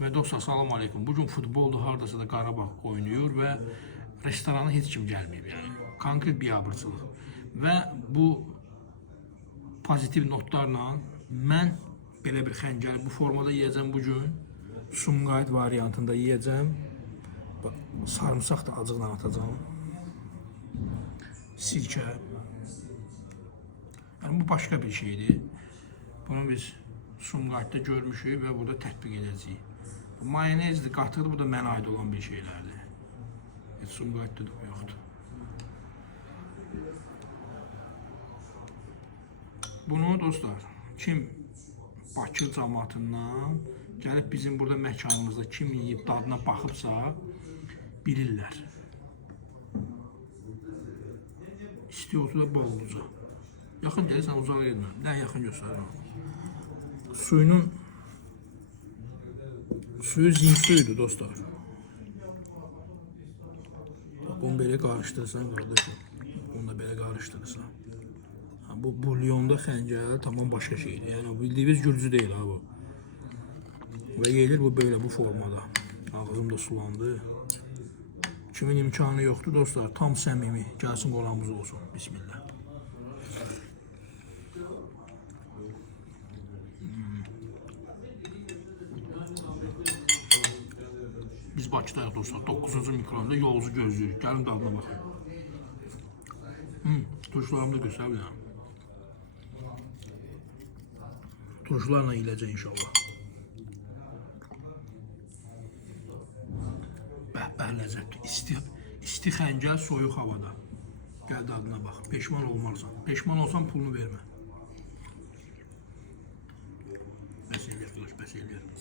Ve dostlar, salam aleyküm. Bugün futbolda hardasa da Qarabağ oynuyor ve restorana heç kim gəlməyib. Yəni konkret biabırçılıq. Və bu pozitiv notlarla mən belə bir xəncəli bu formada yeyəcəm bugün. Sumqayıt variantında yeyəcəm. Sarımsaq da acıqla atacağım. Sirkə. Yəni bu başqa bir şeydir. Bunu biz Sumqayıtda görmüşük və burada tətbiq edəcəyik. Mayonezdir, qatıqdır, bu da mənə aid olan bir şeylərdir. Heç Sumqayıtda da yoxdur. Bunu dostlar, kim Bakı cəmaatından gəlib bizim burada məkanımızda kim yiyib dadına baxıbsa bilirlər. İstiyotu da bolluca. Yaxın gəlirsən, uzağa gedmə. Nə yaxın göstərirəm. Suyu zin suyudur dostlar. Bunu belə qarışdırırsan qardaşım. Bunu da belə qarışdırırsan. Bu bulyonda xəncəl tamam başqa şeydir. Yəni bildiyiniz gürcü deyil ha bu. Və yeyilir bu böyle bu formada. Ağzım da sulandı. Kimin imkanı yoxdur dostlar, tam səmimi. Gəlsin qonağımız olsun. Bismillah. Biz Bakıdayıq dostlar. 9-cu mikronda yolunuzu gözləyirik. Gəlin dadına baxın. Turşularımı da göstərirəm. Turşularla yiyiləcək inşallah. Bəhbər ləzzətli. İsti xəncəl soyuq havada. Gəl dadına bax. Peşman olmarsan. Peşman olsan pulunu vermə.